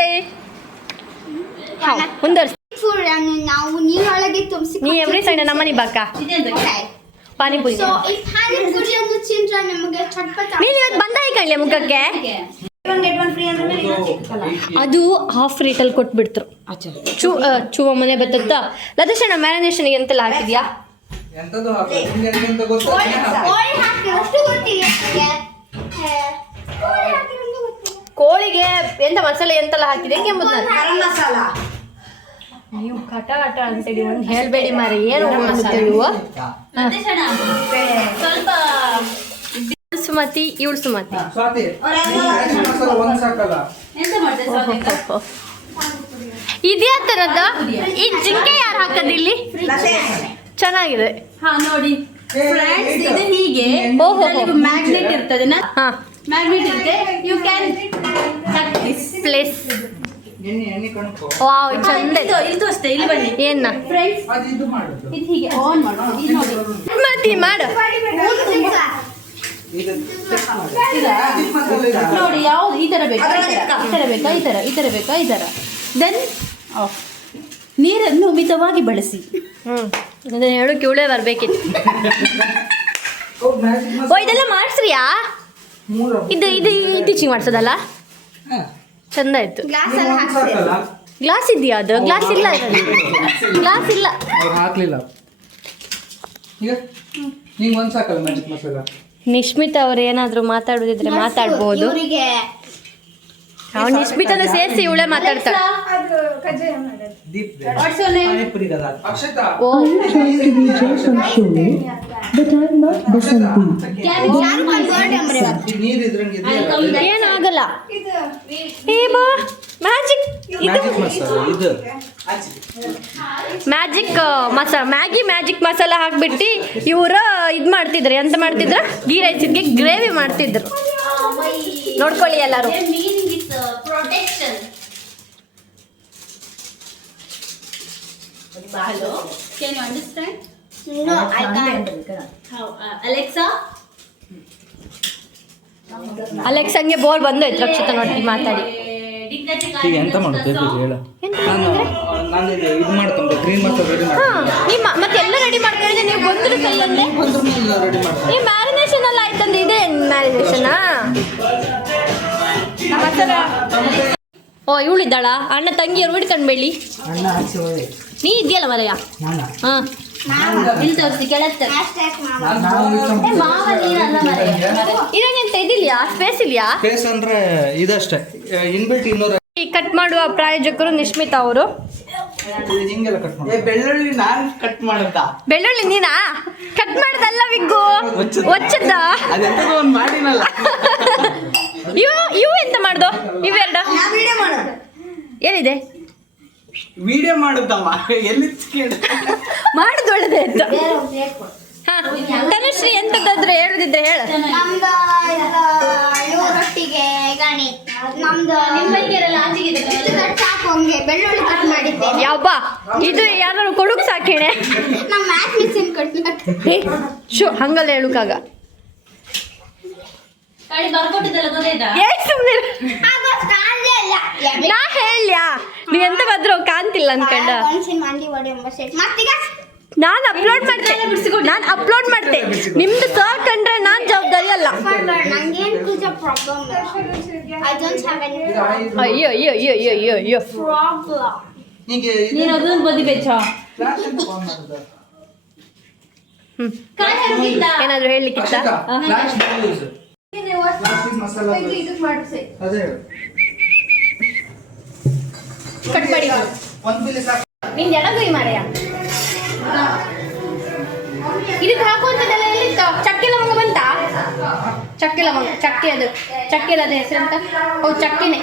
ನಮಸ್ತೆ. ಮುಂದುವರ್ಸಿ. ನಾವು ನೀರೊಳಗೆ ತುಂಬಿಸಿ ನೀ ಎವ್ರಿ ಸಂಡೇ ನಮ್ಮನೆ ಬಾಕ ಪಾನಿಪುರಿ. ಪಾನಿಪುರಿಯನ್ನು ತಿಂದ್ರೆ ನಮಗೆ ಚಟ್ಪಟ. ನೀನು ಇವತ್ತು ಬಂದಾಯಿ ಕಳ್ಳೆ ಮುಖಕ್ಕೆ. ಅದು ಹಾಫ್ ರೇಟಲ್ಲಿ ಕೊಟ್ಬಿಡ್ತರು. ಚೂವ ಮನೆ ಬತ್ತತ್ತ ಲತೇಶಣ್ಣ ಮ್ಯಾರಿನೇಷನ್ಗೆ ಎಂತೆಲ್ಲ ಹಾಕಿದ್ಯಾ? ಕೋಳಿಗೆ ಎಂತ ಮಸಾಲೆ ಎಂತೆಲ್ಲ ಹಾಕಿದೆ ಎಂಬುದು ನೀವು ಕಟ ಕಟ ಅಂತೇಳಿ ಒಂದು ಹೇಳ್ಬೇಡಿ ಮಾರಿ. ಏನು ಸ್ವಲ್ಪ ಸುಮತಿ ಇವಳು ಸುಮತಿ ಇದೇ ತರದ ಈ ಜಿಂಕೆ ಯಾರು ಹಾಕದ ಇಲ್ಲಿ ಚೆನ್ನಾಗಿದೆ. ಹಾ ನೋಡಿ ಫ್ರೆಂಡ್ಸ್, ಇದು ಹೀಗೆ ಮ್ಯಾಗ್ನೆಟ್ ಇರ್ತದೆ. ಮ್ಯಾಗ್ನೆಟ್ ಇರುತ್ತೆ. You can touch this place. Wow ಚಂದ ಇದು ಅಷ್ಟೇ. ಇಲ್ಲಿ ಬನ್ನಿ ಏನ ಫ್ರೆಂಡ್ಸ್, ಇದು ಹೀಗೆ ಆನ್ ಮಾಡೋದು. ಇದು ನೋಡಿ ಮತಿ ಮಾಡು ನೋಡಿ ಯಾವ್ದು ಈ ತರ ಬೇಕಾ, ಈ ತರ ಬೇಕಾ, ಈ ತರ ಈ ತರ ಬೇಕಾ, ಈ ತರ. Then off. ನೀರನ್ನು ಮಿತವಾಗಿ ಬಳಸಿ. ಅದನ್ನ ಹೇಳೋಕೆ ಇವಳೇ ಬರ್ಬೇಕಿತ್ತು. ಓ ಇದೆಲ್ಲ ಮಾಡಿಸ್ರಿಯಾ? ಇದು ಇದು ಇತ್ತೀಚಿಗೆ ಮಾಡಿಸೋದಲ್ಲ? ಚಂದ ಆಯ್ತು. ಗ್ಲಾಸ್ ಇದೆಯಾ? ಅದು ಗ್ಲಾಸ್ ಇಲ್ಲ, ಗ್ಲಾಸ್ ಇಲ್ಲ. ಹಾಕ್ಲಿಲ್ಲ. ನಿಶ್ಮಿತಾ ಅವ್ರು ಏನಾದ್ರು ಮಾತಾಡೋದಿದ್ರೆ ಮಾತಾಡ್ಬೋದು. ಅವ್ನು ನಿಶ್ಮಿತನ ಸೇರಿಸಿ ಇವಳೇ ಮಾತಾಡ್ತಾಳೆ. ಏನಾಗಲ್ಲ. Magic magic masala, Maggi magic masala ಹಾಕ್ಬಿಟ್ಟು ಇವರು ಇದು ಮಾಡ್ತಿದ್ರು. ಎಂತ ಮಾಡ್ತಿದ್ರು? ಗೀ ರೈಸಿಗೆ ಗ್ರೇವಿ ಮಾಡ್ತಿದ್ರು. ನೋಡ್ಕೊಳ್ಳಿ ಎಲ್ಲರೂ. Hello, can you understand? No, I can't. How? Alexa? ಅಲೆಕ್ಸಂಗೆ ಬೋರ್ ಬಂದೋಯ್ತು. ರಕ್ಷಿತಾ ನೋಡಿ ಮಾತಾಡಿ. ಈಗ ಎಂತ ಮಾಡೋದು ಹೇಳ. ನಾನು ಇದು ಮಾಡ್ಕೊಂಡು ಗ್ರೀನ್ ಮಸಾಲ ರೆಡಿ ಮಾಡಿ. ಮತ್ತೆ ಎಲ್ಲ ರೆಡಿ ಮಾಡ್ಕೊಂಡ್ರೆ ನೀವು ಗೊಂದಲ ಕೈಯಲ್ಲೇ ರೆಡಿ ಮಾಡ್ತೀನಿ. ಈ ಮ್ಯಾರಿನೇಷನ್ ಎಲ್ಲ ಆಯ್ತಂದ್ರೆ ಇದೆ ಮ್ಯಾರಿನೇಷನಾ? ಓ ಇವಳಿದ್ದಾಳ? ಅಣ್ಣ ತಂಗಿಯರು ಹಿಡ್ಕೊಂಡ್ಬೇಡಿ. ನೀ ಇದೆಯಲ್ಲ ಮರೆಯ. ಹಾಂ ಇಲ್ಲಿ ತೋರಿಸಿ ಕೆಳತ್ತೆ. ಇದಂಗೆಂತ ಇದಿಲ್ಯಾ? ಸ್ಪೇಸ್ ಇಲ್ಯಾ? ಸ್ಪೇಸ್ ಅಂದ್ರೆ ಇದಷ್ಟೇ. ಇನ್ಬಿಲ್ಟ್ 200. ಕಟ್ ಮಾಡುವ ಪ್ರಾಯೋಜಕರು ನಿಶ್ಮಿತಾ ಅವರು. ಹಿಂಗೆಲ್ಲ ಕಟ್ ಮಾಡಿ. ಬೆಳ್ಳುಳ್ಳಿ ನಾನು ಕಟ್ ಮಾಡುತ್ತಾ? ಬೆಳ್ಳುಳ್ಳಿ ನೀನಾ ಕಟ್ ಮಾಡ್ದಲ್ಲ ವಿಗ್ಗು? ಒಚ್ಚದ್ದ ಅದೆಂತದೋ ಒಂದು ಮಾಡಿನಲ್ಲ. ಇವು ಎಂತ ಮಾಡ್ದು? ಇವೆರಡು ಏನಿದೆ? ವಿಡಿಯೋ ಮಾಡುತ್ತಮ್ಮ. ಎಲ್ಲಿ ಮಾಡುದು ಒಳ್ಳೇದೇ ಆಯ್ತು. ತನುಶ್ರೀ ಎಂತದ್ದಾದ್ರೆ ಹೇಳುದಿದ್ರೆ ಹೇಳ. ನಮ್ದು ರೊಟ್ಟಿಗೆ ಗಣಿ, ನಮ್ದು ಸಾಕೊಂಗೆ ಬೆಳ್ಳುಳ್ಳಿ ಕಟ್ ಮಾಡಿದ್ದೇವೆ. ಯಾವ್ಬ ಇದು ಯಾರು ಕೊಡುಕ್ ಸಾಕೇಣೆ. ನಮ್ಮ ಮ್ಯಾಥ್ ಮಿಷನ್ ಕಟ್ ಶೋ ಹಂಗಲ್ಲ ಹೇಳುಕಾಗ. ನಾ ಹೇಳ್ಯಾ ನೀವೆಂತ ಬದ್ರು ಕಾಣ್ತಿಲ್ಲ ಅನ್ಕಂಡ. ನಾನು ಅಪ್ಲೋಡ್ ಮಾಡ್ತೆ. ನಿಮ್ದು ಸರ್ ಕಂಡ್ರೆ ನಾನ್ ಜವಾಬ್ದಾರಿ ಅಲ್ಲ. ಅಯ್ಯೋ ಅಯ್ಯೋ ಅಯ್ಯೋ ಅಯ್ಯೋ ಅಯ್ಯೋ ಅಯ್ಯೋ. ನೀನು ಅದನ್ನ ಬದಿ ಬೆಚ್ಚ. ಏನಾದ್ರು ಹೇಳಲಿಕ್ಕಿತ್ತ? ಕಟ್ ಮಾಡಿ ನಿಂದು ಎಡಗೈ ಮಾರೆಯ. ಇದಕ್ಕೆ ಹಾಕುವಂಥದ್ದೆಲ್ಲ ಎಲ್ಲಿತ್ತು? ಚಕ್ಕೆ ಲವಂಗ ಬಂತಾ? ಚಕ್ಕೆ ಲವಂಗ, ಚಕ್ಕೆ ಅದು ಚಕ್ಕೆ ಅದ ಹೆಸರಂತ. ಹೌದು ಚಕ್ಕೆನೆ.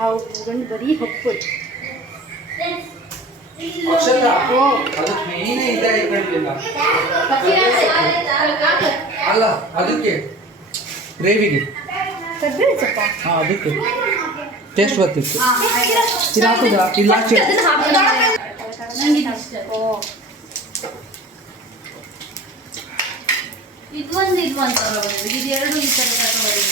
ಹೌದು ಗಂಡು ಬರೀ ಹೊಪ್ಪು. ಅಲ್ಲ ಅದಕ್ಕೆ ಗ್ರೇವಿಗೆ ಅದಕ್ಕೆ ಟೇಸ್ಟ್ ಬರ್ತಿತ್ತು. ಇದು ಹಾಕುದಾ? ಇಲ್ಲ ಇದೊಂದು ತಗೊಳ್ಳಿ. ಇದು ಎರಡು ಈ ಥರ ತಗೊಳ್ಳಿ.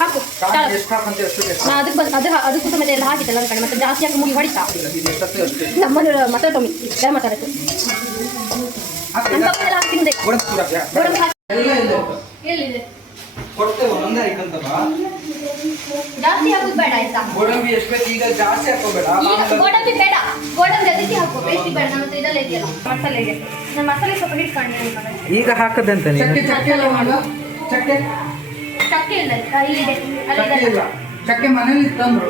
ಹಾಕು ಅದಕ್ಕೂ ಸಮೇತ ಎಲ್ಲ ಹಾಕಿದ್ದಲ್ಲ ಅನ್ಕೊಂಡು ಮತ್ತೆ ಜಾಸ್ತಿ ಹಾಕಿ ಮುಗಿ ಹೊಡಿತಾ ನಮ್ಮನ್ನು ಮಸಾಲೆ ತೊಮ್ಮಿ ಗರಂ ಮಸಾಲೆ ಹಾಕ್ತಿಂದೆ ಎಲ್ಲಿದೆ? ಕೊಡ್ತೇವೆ ಒಂದೇ ಐಕಂತಲ್ಲ ಜಾಸ್ತಿ ಹಾಕೋದು ಬೇಡ ಆಯ್ತಾ? ಗೋಡಂಬಿ ಎಷ್ಟು ಬೇಕು ಈಗ ಜಾಸ್ತಿ ಹಾಕೋಬೇಡ. ಗೋಡಂಬಿ ಬೇಡ, ಗೋಡಂಬಿ ಅದಕ್ಕೆ ಹಾಕು, ಬೇಯಿಸಿ ಬೇಡ. ನಮ್ಮ ಹತ್ರ ಇದೆಲ್ಲ ಇದೆಯಲ್ಲ ಮಸಾಲೆಗೆ. ನಾನು ಮಸಾಲೆ ಸ್ವಲ್ಪ ಹಿಡ್ಕೊಂಡು ಈಗ ಹಾಕದಂತ ನೀನು ಚಕ್ಕೆ ಚಕ್ಕೆ ಇಲ್ಲ ಇಲ್ಲಿದೆ ಚಕ್ಕೆ ಇಲ್ಲ. ಚಕ್ಕೆ ಮನೇಲಿ ತಂದ್ರು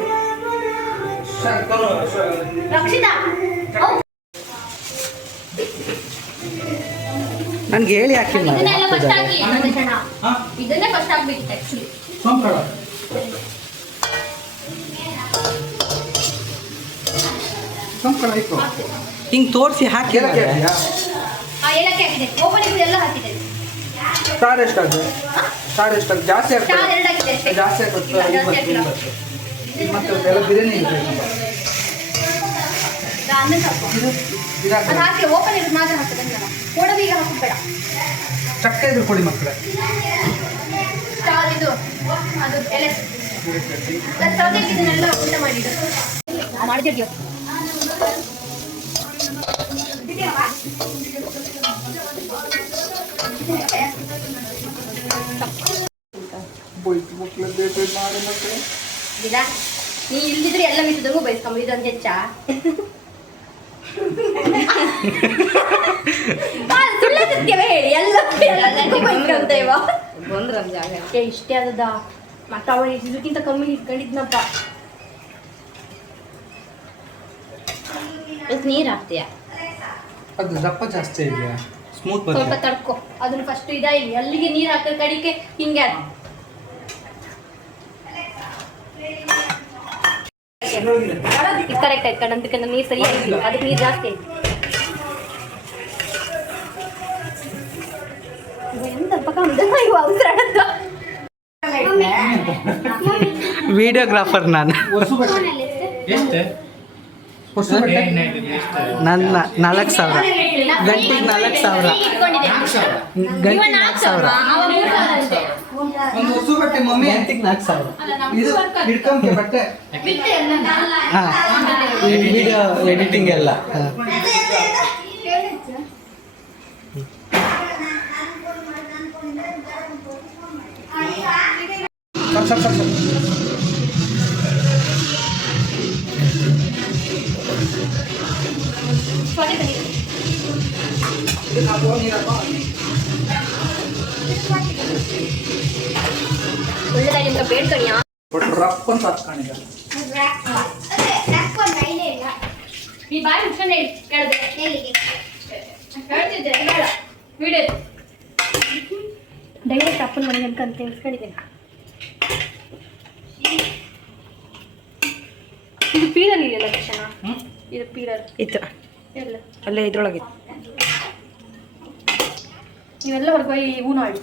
ರಕ್ಷಿತಾ ನನ್ಗೆ ಹೇಳಿ ಹಾಕಿಲ್ಲ. ಇದನ್ನೆಲ್ಲ ಫಸ್ಟ್ ಹಾಕಿ ಇನ್ನೊಂದು ಕ್ಷಣ. ಇದನ್ನೇ ಫಸ್ಟ್ ಹಾಕ್ಬೇಕಿತ್ತು ಆಕ್ಚುಲಿ. ಸೋಂಕಳ ಸೋಂಕಳ ಆಯ್ತು ಹಿಂಗೆ ತೋರಿಸಿ ಹಾಕಿ. ಏಲಕ್ಕಿ ಹಾಕಿದೆ, ಓಪನಿಂಗ್ ಎಲ್ಲ ಹಾಕಿದೆ. ಸ್ಟಾರ್ ಎಷ್ಟಾಗುತ್ತೆ? ಸ್ಟಾರ್ ಎಷ್ಟಾಗುತ್ತೆ? ಜಾಸ್ತಿ ಸ್ಟಾರ್ ಆಗ್ತದೆ, ಎರಡು ಹಾಕಿದೆ ಅಷ್ಟೇ. ಜಾಸ್ತಿ ಆಗುತ್ತೆ. ಜಾಸ್ತಿ ಹಾಕಿಲ್ಲ. ಮತ್ತೆ ಎಲ್ಲ ಬಿರಿಯಾನಿ ಇರಬೇಕು. ಆಮೇಲೆ ಸಾಕು. ಅದು ಹಾಕಿ ಓಪನ್ ಇರೋದು ಮಾತ್ರ ಹಾಕಿದೆ. ಗೋಡಂಬಿ ಈಗ ಹಾಕೋದು ಬೇಡ. ಚಕ್ಕೆ ಇದ್ರು ಕೊಡಿ ಮಕ್ಕಳೇ. ಸ್ಟಾರ್ ಇದು ಅದು ಎಲೆ ಸೌತೆಗೆ ಇದನ್ನೆಲ್ಲ ಊಟ ಮಾಡಿದ್ದು ಮಾಡ್ತಿದ್ಯೋ. ಇಲ್ಲ ನೀ ಇಲ್ದಿದ್ರೆ ಎಲ್ಲ ಮಿಸಿದಂಗೂ ಬಯಸ್ಕೊಂಬ. ಇದೊಂದು ಹೆಚ್ಚ ಸುಳ್ಳೇ ಹೇಳಿ ಎಲ್ಲ ಬಂದ್ರ ಜಾಗ ಇಷ್ಟೇ ಆದದ. ಮತ್ತೆ ಅವಳು ಇದಕ್ಕಿಂತ ಕಮ್ಮಿ ಇಟ್ಕೊಂಡಿದ್ನಪ್ಪ. ನೀರು ಹಾಕ್ತೀಯ? ಅದು ದಪ್ಪ ಜಾಸ್ತಿ ಇದೆಯಾ? ಸ್ಮೂತ್ ಸ್ವಲ್ಪ ಬರುತ್ತೆ. ತಡ್ಕೊ ಅದನ್ನ ಫಸ್ಟ್ ಇದಾಗಿ ಅಲ್ಲಿಗೆ ನೀರು ಹಾಕೋ ಕಡಿಕೆ ಹಿಂಗೆ ಅದು ಕರೆಕ್ಟ್ ಆಯ್ತು ಕಣಂತಕ್ಕೆ ನೀರು ಸರಿ ಆಯ್ತು. ಅದಕ್ಕೆ ನೀರು ಜಾಸ್ತಿ ಆಯ್ತು. ವಿಡಿಯೋಗ್ರಾಫರ್ ನಾನು. ನನ್ನ 4,000 ಗಂಟೆಗೆ 4,000 ಗಂಟೆಗೆ 4,000 ಒಂದು ಹೊಸ ಬಟ್ಟೆ ಮಮ್ಮಿ ಗಂಟೆಗೆ 4,000. ಇದು ಹಿಡ್ಕೊಂಬ ಬಟ್ಟೆ. ಹಾಂ ವಿಡಿಯೋ ಎಡಿಟಿಂಗ್ ಎಲ್ಲ. ಸರ್ ಒಳ್ಳೆದಾಗಿ ಅಂತ ಬೇಡ್ಕಣಿಯ ರಪ್ಪ ಅಂತ ಹಾಕೊಂಡಿದ್ದಾರೆ. ಈ ಬಾಯಿ ಮುಚ್ಕೊಂಡು ಹೇಳಿ ಕೇಳಿದೆ ಹೇಳ್ತಿದ್ದೆ ಬೇಡ ವಿಡಿಯೋ ಡೈರೆಕ್ಟ್ ಅಪ್ಪನ ಮನೆಗೆ ಅಂತ ತಿಳಿಸ್ಕೊಂಡಿದ್ದೇನೆ. ಇದು ಪೀರಲ್ ಇದೆಯಲ್ಲ ಕೃಷ್ಣ, ಇದು ಪೀರಲ್ ಇತ್ತು ಎಲ್ಲ ಅಲ್ಲೇ ಇದ್ರೊಳಗೆ ನೀವೆಲ್ಲ ಹೊರಗೋಗಿ ಹೂನು ಆಡಿ.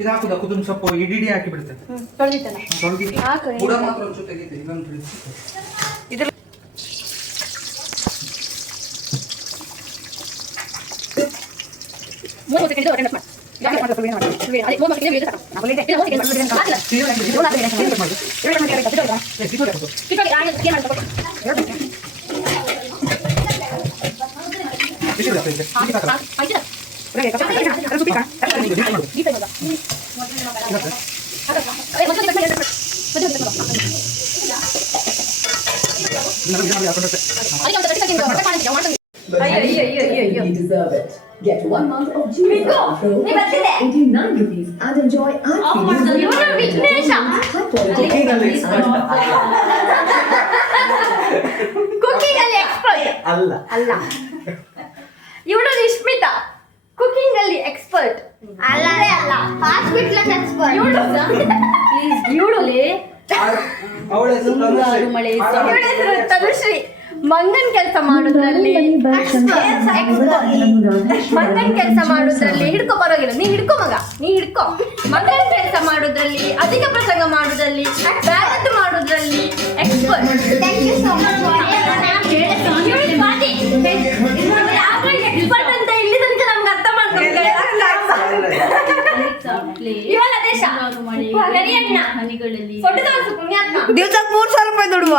ಇದು ಹಾಕುದ ಕುದುರೆ ಸೊಪ್ಪು ಇಡೀ ಹಾಕಿ ಬಿಡ್ತದೆ. ತೊಳೆದಿತ್ತಲ್ಲ ತೊಳೆದಿ ಹಾಕು. ಬುಡ ಮಾತ್ರ ಒಂಚೂರು ತೆಗೀತೆ, ಇನ್ನೊಂದು ಬಿಡಿಸಿ. ಇದ್ರ ಮೂರು ಸೆಕೆಂಡ್ ಅಟೆಂಡ್ ಮಾಡಿ. ಅದೇ ಮೂರು ಸೆಕೆಂಡ್ ಇದೆ ಸಾಕು. ನಾವು ಲೇಟ್ ಇದೆ. ಮೂರು ಸೆಕೆಂಡ್ ಹಾಕಲ್ಲ. ಕಿತ್ತೋಗಿ ಆಗಿ ಏನು ಅಂತ ಕೊಡಿ. ಆಯ್ತಾ You deserve it. Get 1 month of Gmail for 89 rupees and enjoy cooking ಅಲ್ಲಿ ಎಕ್ಸ್ಪರ್ಟ್ ಅಲ್ಲ ಅಲ್ಲ ಇವಳು ನಿಶ್ಮಿತಾ ಕುಕಿಂಗ್ ಅಲ್ಲಿ ಎಕ್ಸ್ಪರ್ಟ್ ಅಲ್ಲೇ ಅಲ್ಲ ಹಾಸ್ಪಿಟಲ್ ಎಕ್ಸ್ಪರ್ಟ್ ಇವಳು ಅವಳ ಹೆಸರು ತನುಶ್ರೀ. ಮಳೆ ತನುಶ್ರೀ ಮಂಗನ್ ಕೆಲಸ ಮಾಡೋದ್ರಲ್ಲಿ ಮಂಗನ್ ಕೆಲಸ ಮಾಡೋದ್ರಲ್ಲಿ ಹಿಡ್ಕೊ ಪರವಾಗಿಲ್ಲ, ನೀ ಹಿಡ್ಕೊ ಮಗ, ನೀ ಹಿಡ್ಕೊ. ಮಂಗನ್ ಕೆಲಸ ಮಾಡೋದ್ರಲ್ಲಿ, ಅಧಿಕ ಪ್ರಸಂಗ ಮಾಡೋದ್ರಲ್ಲಿ, ಬ್ಯಾಲೆನ್ಸ್ ಮಾಡೋದ್ರಲ್ಲಿ expert. Thank you so much. Expert ಅಂತ ಇಲ್ಲಿ ತನಕ ನಮ್ಗೆ ಅರ್ಥ ಮಾಡ್ಕೊಂಡು ಇವಳ ದೇಶ ಕರಿಯಣ್ಣ ಹನಿಗಳಲ್ಲಿ ಫೋಟೋ ತೋರಿಸು ಪುಣ್ಯಾತ್ಮ. ದಿವ್ಸಕ್ಕೆ 300 ರೂಪಾಯಿ ದುಡ್ಡುವ.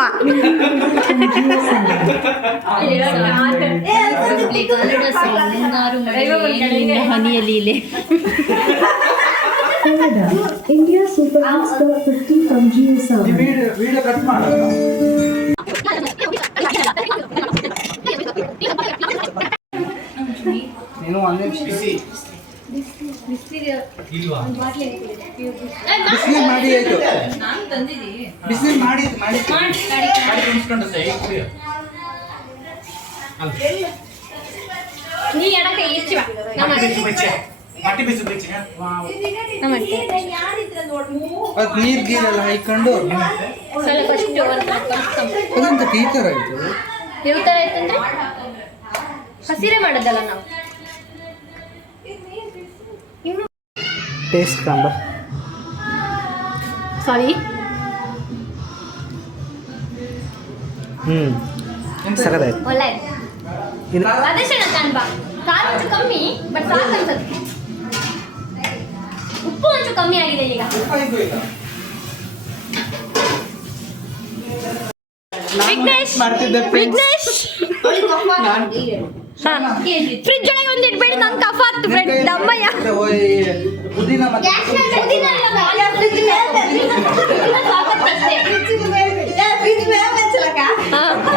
ಮುಂಗಾರು ಮಳೆ ಹನಿಯ ಲೀಲೆ. Canada. India Super Hits Top 50 from GSM. Video cut ಮಾಡು. ನೀನು ಒಂದೇ ಬಿಸಿ ಇಲ್ವಾ? ಬಿಸಿ ಮಾಡಿ ಆಯ್ತು. ನಾನು ತಂದಿದ್ದೀನಿ. ಬಿಸಿ ಮಾಡಿ ಕುಣಿಸ್ಕೊಂಡು ನೀ ಎಡಕ್ಕೆ ಈಚೆ ಬಾ. ನಮ್ಮ ಮಟ್ಟಿ ಬಿಸಿ ಬಿಚ್ಚಿ ನಮ್ಮ ಅದು ನೀರು ಗೀರೆಲ್ಲ ಹಾಕೊಂಡು ಸ್ವಲ್ಪ ಫಸ್ಟ್ ಅದಂತ ಈ ಥರ ಆಯಿತು. ಯಾವ ಥರ ಆಯ್ತಂದ್ರೆ ಹಸಿರೇ ಮಾಡೋದಲ್ಲ ನಾವು. ಟೇಸ್ಟ್ ಕಂಡ ಸಾರಿ ಸಗದಾಯ್ತು. ಒಳ್ಳೆ ಇದು ಪ್ರದರ್ಶನ ಕಾಣ್ಬಾ. ಖಾರ ಒಂಚು ಕಮ್ಮಿ ಬಟ್ ಸಾಕು ಅನ್ಸುತ್ತೆ. ಉಪ್ಪು ಒಂಚು ಕಮ್ಮಿ ಆಗಿದೆ ಈಗ. ವಿಘ್ನೇಶ್ ವಿಘ್ನೇಶ್ ಫ್ರಿಜ್ ಒಳಗೆ ಒಂದು ಇಟ್ಬೇಡಿ, ನಂಗೆ ಕಫ ಆಗ್ತು ಫ್ರೆಂಡ್. ದಮ್ಮಯ್ಯ ಪುದೀನ ಮತ್ತೆ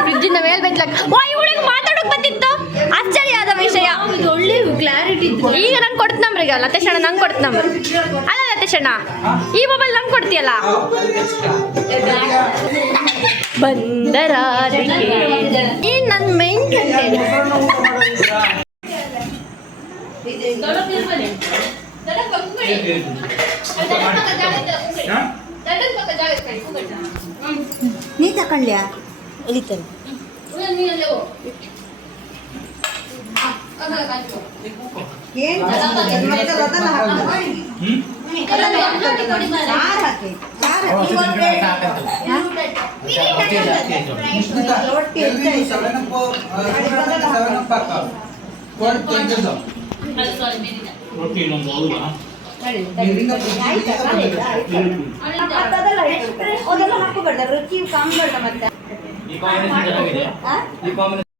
ಫ್ರಿಜ್ಜಿನ ಮೇಲೆ ಬೆಚ್ಚಲಕ್ಕ. ಓ ಇವಳಿಗೆ ಮಾತಾಡೋಕೆ ಬಂದಿತ್ತು. ಆಶ್ಚರ್ಯ ಆದ ವಿಷಯ. ಇದು ಒಳ್ಳೆ ಕ್ಲಾರಿಟಿ ಇತ್ತು. ಈಗ ನಂಗೆ ಕೊಡ್ತನಮ್ರಿ, ಈಗ ಲತೇಶಣ್ಣ ನಂಗೆ ಕೊಡ್ತನಮ್ಮ. ಅಲ್ಲ ಲತೇಶಣ್ಣ, ಈ ಮೊಬೈಲ್ ನಂಗೆ ಕೊಡ್ತೀಯಲ್ಲ. ಬಂದರಾಧಿಕೆ ಈ ನನ್ನ ಮೈನ್ ಕಂಟೆಂಟ್. ನೀ ತಕೊಂಡ್ಯಾ? ರುಚಿ ಕಮ್ಮಿ ಮತ್ತೆ